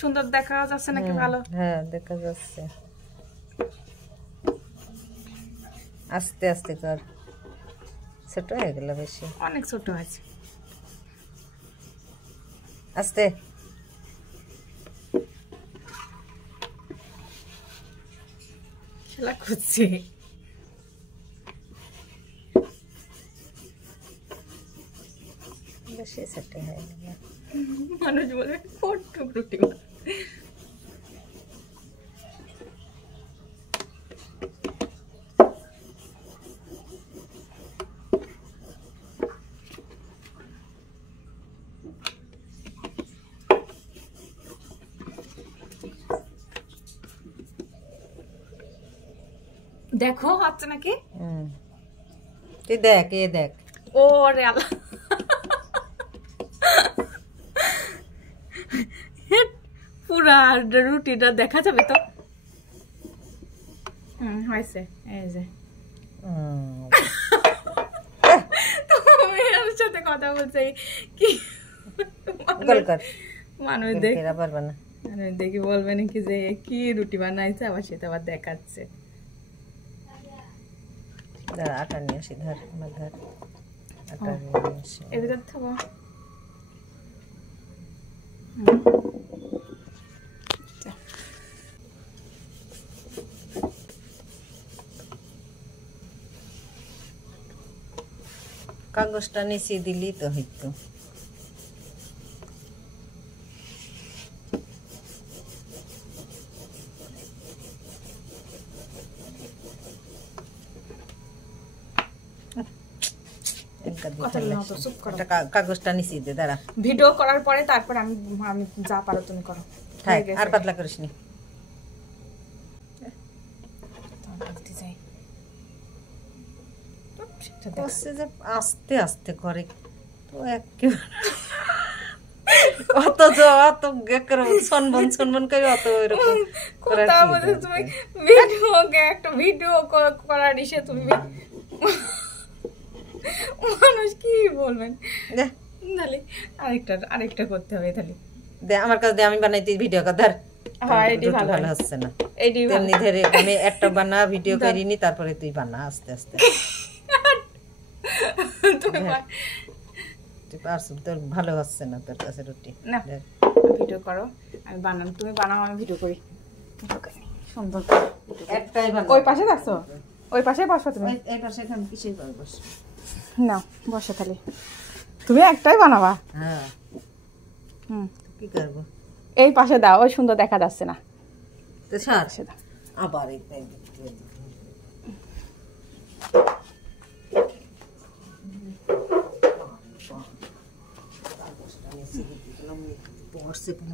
সুন্দর দেখা যাচ্ছে নাকি? ভালো, হ্যাঁ দেখা যাচ্ছে। আস্তে আস্তে কর, ছোট হয়ে গেল বেশি, অনেক ছোট হয়েছে। আস্তে। খেলা করছে। বেশি ছোট হয়ে গেল। মানুষ বলবে ছোট্ট রুটি। দেখো হচ্ছে নাকি? তুই দেখ, এ দেখ। ওরে আল্লাহ, পুরা রুটিটা দেখা যাবে তো? হয়েছে। এই যে তুমি আমার সাথে কথা বলছে কি মানুষ দেখে পারবে না, দেখি বলবে নাকি যে কি রুটি বানাইছে, আবার সেটা আবার দেখাচ্ছে। আটা নিয়ে আসি, ধর আমার ধর আটা নিয়ে আসি। এর ভিতর থাকো। কাগজটা নিচে দিলি তো হইতো। কাগজটা নিচে দে, দাঁড়া। ভিডিও করার পরে তারপর আমি যা পারো তুমি করো। আর পাতলা করিস নি। আস্তে আস্তে করে তো অত অত সনবন করে অত এরকম তুমি একটা ভিডিও করার ইসে তুমি মানুষ কি বলবেন? তাহলে আরেকটা করতে হবে। তাহলে দে আমার কাছে, আমি বানাই তুই ভিডিও কর। ধর, ভালো হচ্ছে না তেমনি ধরে আমি একটা বানা ভিডিও করিনি, তারপরে তুই বানা আস্তে আস্তে। তুই পারছিস, তোর ভালো হচ্ছে না তোর কাছে রুটি। না ভিডিও করো, আমি বানান, তুমি বানাও, আমি ভিডিও করি। সুন্দর একটাই বানাও। ওই পাশে দেখছো, ওই পাশে বসো তুমি। এই পাশে এখানে কিসের বস না, বসো তাহলে। তুমি একটাই বানাবা? হ্যাঁ। কি করবো? এই পাশে দাও, ওই সুন্দর দেখা যাচ্ছে না তো পাশে দাও আবার।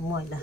ময়লা